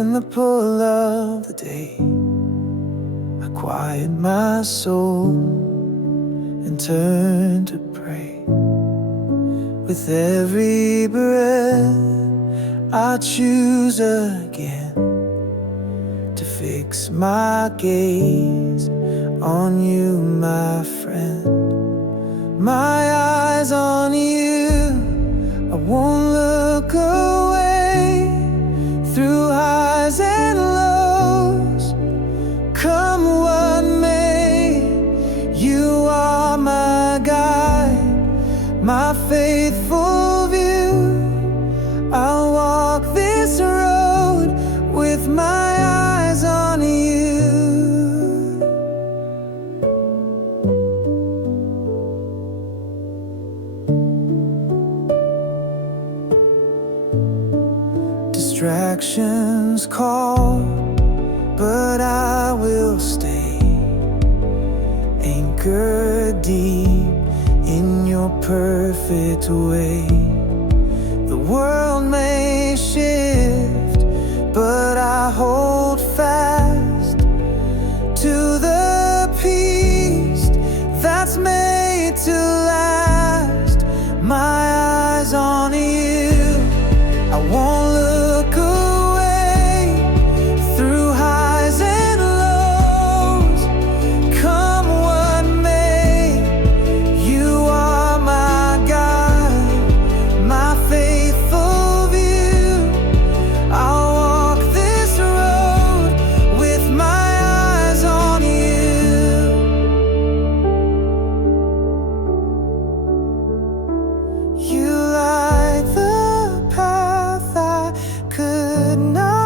in the pull of the day. I quiet my soul and turn to pray. With every breath I choose again to fix my gaze on you, my friend. My eyes on you, I won't look away. Through highs and lows, come what may, you are my guide, my faithful view. I'll walk this road with my eyes on you. Distractions call, but I will stay anchored deep in your perfect way. The world may shift, but I hold fast to the peace that's made to last. My eyes on you, I won't look away. Through highs and lows, come what may, you are my guide, my faithful view. I'll walk this road with my eyes on you. You light the path I could not